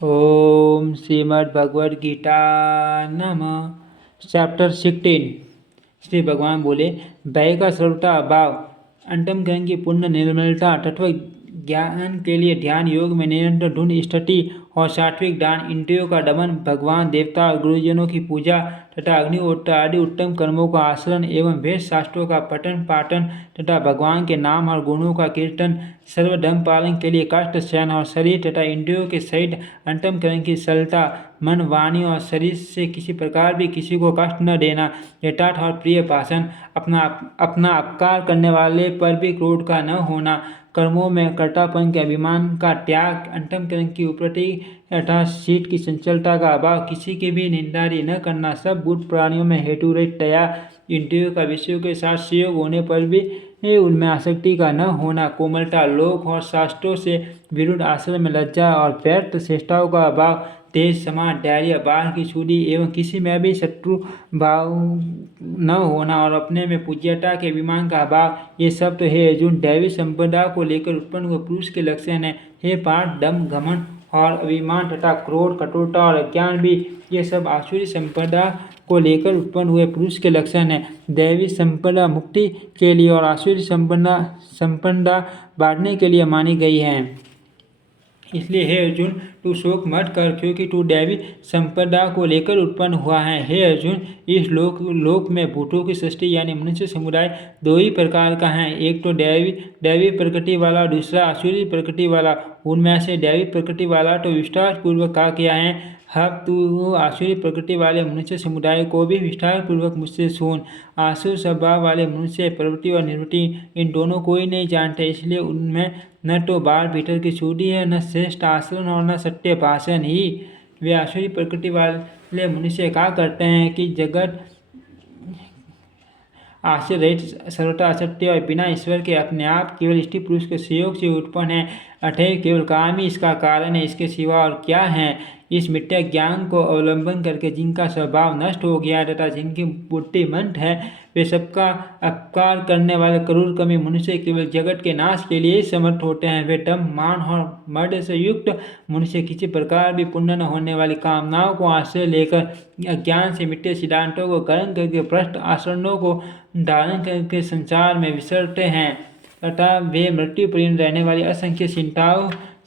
ओम श्रीमद् भगवद गीता नमः। चैप्टर 16। श्री भगवान बोले, भय का सर्वथा अभाव, अंतःकरण की पूर्ण निर्मलता, तत्व ज्ञान के लिए ध्यान योग में निरंतर ढूंढ स्थिति और सात्विक दान, इंद्रियों का दमन, भगवान देवता और गुरुजनों की पूजा तथा अग्निहोत्र आदि उत्तम कर्मों का आचरण एवं वेद शास्त्रों का पठन पाठन तथा भगवान के नाम और गुणों का कीर्तन, सर्वधर्म पालन के लिए कष्ट सहन और शरीर तथा इंद्रियों के सहित अंतःकरण की सरलता, मन वाणी और शरीर से किसी प्रकार भी किसी को कष्ट न देना, यथार्थ और प्रिय भाषण, अपना अपकार करने वाले पर भी क्रोध का न होना, कर्मों में कर्तापन के अभिमान का त्याग, अंतःकरण की उपरति अर्थात शीत की चंचलता का अभाव, किसी की भी निंदारी न करना, सब बुद्ध प्राणियों में हेतु रहित दया, इंद्रियों का विषयों के साथ संयोग होने पर भी उनमें आसक्ति का न होना, कोमलता, लोक और शास्त्रों से विरुद्ध आश्रम में लज्जा और व्यर्थ चेष्टाओं का अभाव, तेज समाज धैर्य, बाढ़ की छुरी एवं किसी में भी शत्रु भाव न होना और अपने में पूज्यता के अभिमान का अभाव, ये सब तो हे अर्जुन दैवी संपदा को लेकर उत्पन्न हुए पुरुष के लक्षण है। हे पार्थ, दम घमंड और अभिमान तथा क्रोध, कठोरता और अज्ञान भी ये सब आसुरी संपदा को लेकर उत्पन्न हुए पुरुष के लक्षण है। दैवी संपदा मुक्ति के लिए और आसुरी संपदा बांटने के लिए मानी गई है। इसलिए हे अर्जुन, तू शोक मत कर, क्योंकि तू दैवी संपदा को लेकर उत्पन्न हुआ है। हे अर्जुन, इस लोक में भूतों की सृष्टि यानी मनुष्य समुदाय दो ही प्रकार का है, एक तो दैवी प्रकृति वाला, दूसरा आसुरी प्रकृति वाला। उनमें से दैवी प्रकृति वाला तो विस्तार पूर्वक कहा गया है। अब तू आसुरी प्रकृति वाले मनुष्य समुदाय को भी विस्तार पूर्वक मुझसे सुन। आसुर स्वभाव वाले मनुष्य प्रवृत्ति और निवृत्ति इन दोनों को ही नहीं जानते, इसलिए उनमें न तो बाहर भीतर की शुद्धि है, न श्रेष्ठ आचरण और न सत्य भाषण ही। वे आसुरी प्रकृति वाले मनुष्य कहा करते हैं कि जगत आश्रय रहित, सर्वथा असत्य और बिना ईश्वर के अपने आप केवल स्त्री पुरुष के सहयोग से उत्पन्न है, अतएव केवल काम ही इसका कारण है, इसके सिवा और क्या है। इस मिथ्या ज्ञान को अवलंबन करके जिनका स्वभाव नष्ट हो गया तथा जिनकी बुद्धि मंद है, वे सबका अपकार करने वाले क्रूर कमी मनुष्य केवल जगत के नाश के लिए ही समर्थ होते हैं। वे दम मान और मद से युक्त मनुष्य किसी प्रकार भी पूर्ण न होने वाली कामनाओं को आश्रय लेकर अज्ञान से मिथ्या सिद्धांतों को ग्रहण करके भ्रष्ट आचरणों को धारण करके संसार में विचरते हैं तथा वे मृत्यु पर्यंत रहने वाली असंख्य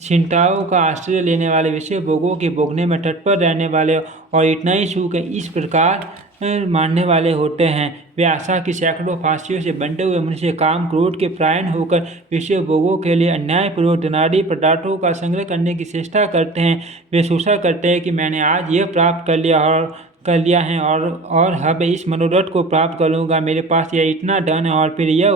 चिंताओं का आश्रय लेने वाले, विषय भोगों के भोगने में तत्पर रहने वाले और इतना ही सुख है इस प्रकार मानने वाले होते हैं। वे आशा की सैकड़ों फांसियों से बंधे हुए मनुष्य काम क्रोध के प्रायण होकर विषय भोगों के लिए अन्यायपूर्वक धनादि पदार्थों का संग्रह करने की चेष्टा करते हैं। वे सोचा करते हैं कि मैंने आज यह प्राप्त कर लिया है और अब इस मनोरथ को प्राप्त कर लूँगा, मेरे पास यह इतना धन है और फिर यह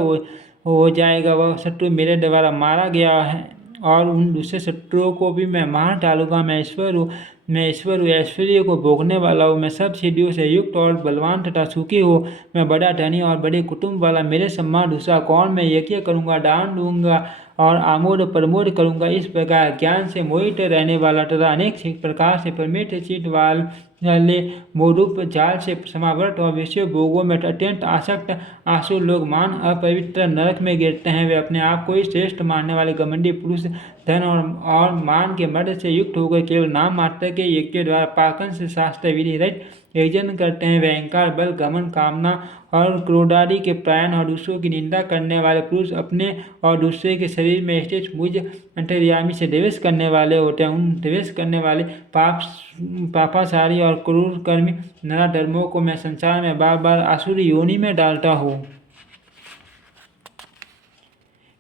हो जाएगा, वह शत्रु मेरे द्वारा मारा गया है और उन दूसरे शत्रुओं को भी मैं मार डालूंगा। मैं ईश्वर हूँ, ऐश्वर्य को भोगने वाला हूँ, मैं सब सिद्धियों से युक्त और बलवान तथा सुखी हूँ, मैं बड़ा धनी और बड़े कुटुंब वाला, मेरे सम्मान दूसरा कौन। मैं यज्ञ करूँगा, दान दूंगा और आमोद प्रमोद करूँगा। इस प्रकार ज्ञान से मोहित रहने वाला तथा अनेक प्रकार से परमित चित्त वाले मोरूप जाल से समावर्त और विषय भोगों में अत्यंत आसक्त आसुर लोग मान अपवित्र नरक में गिरते हैं। वे अपने आप को ही श्रेष्ठ मानने वाले घमंडी पुरुष धन और मान के मद से युक्त होकर केवल नाम मात्र के यज्ञ द्वारा पाकन से शास्त्र विधि रहित यजन करते हैं। वे अहंकार, बल, घमंड, कामना और क्रोधादि के प्रायण और दूसरों की निंदा करने वाले पुरुष अपने और दूसरे के शरीर में स्थित मुझ अंतर्यामी से द्वेष करने वाले होते हैं। उन द्वेष करने वाले पापाचारी और क्रूर कर्मी नराधर्मों को मैं संसार में बार बार आसुरी योनि में डालता हूँ।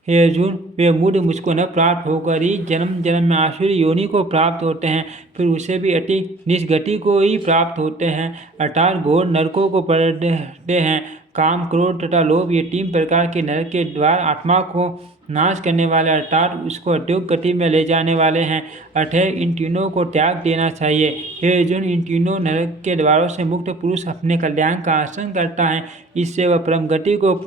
हे अर्जुन, वे मूढ़ मुझको न प्राप्त होकर ही जन्म जन्म में आसुरी योनि को प्राप्त होते हैं, फिर उसे भी अति निष्गति को ही प्राप्त होते हैं, अर्थात घोर नरकों को पड़ते हैं। काम, क्रोध तथा लोभ ये तीन प्रकार के नरक के द्वार आत्मा को नाश करने वाले अर्थात उसको अद्योग गति में ले जाने वाले हैं, अतः इन तीनों को त्याग देना चाहिए। हे अर्जुन, इन तीनों नरक के द्वारों से मुक्त पुरुष अपने कल्याण का आसन करता है, इससे वह परम गति को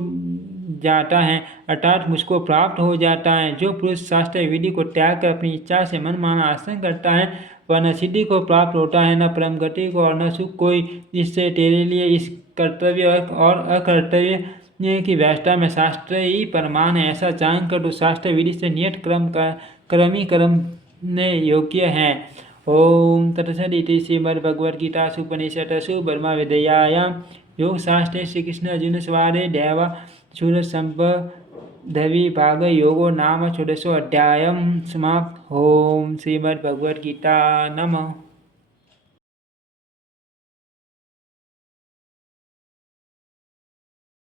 जाता है अर्थात मुझको प्राप्त हो जाता है। जो पुरुष शास्त्र विधि को त्याग कर अपनी इच्छा से मन माना आसन करता है वह न सिद्धि को प्राप्त होता है, न परम गति को और न सुख कोई। इससे तेरे लिए इस कर्तव्य और अकर्तव्य की व्यवस्था में शास्त्र ही प्रमाण है। ऐसा जानकर तो शास्त्र विधि से नियत क्रम ही करने योग्य है ओम तत्सदिति श्रीमद्भगवद्गीतासु उपनिषत्सु ब्रह्मविद्यायां योगशास्त्रे श्रीकृष्ण अर्जुन संवादे दैवासुरसम्पदविभागयोगो नाम षोडशोऽध्यायः समाप्तः। ओम श्रीमद्भगवद्गीता नमः।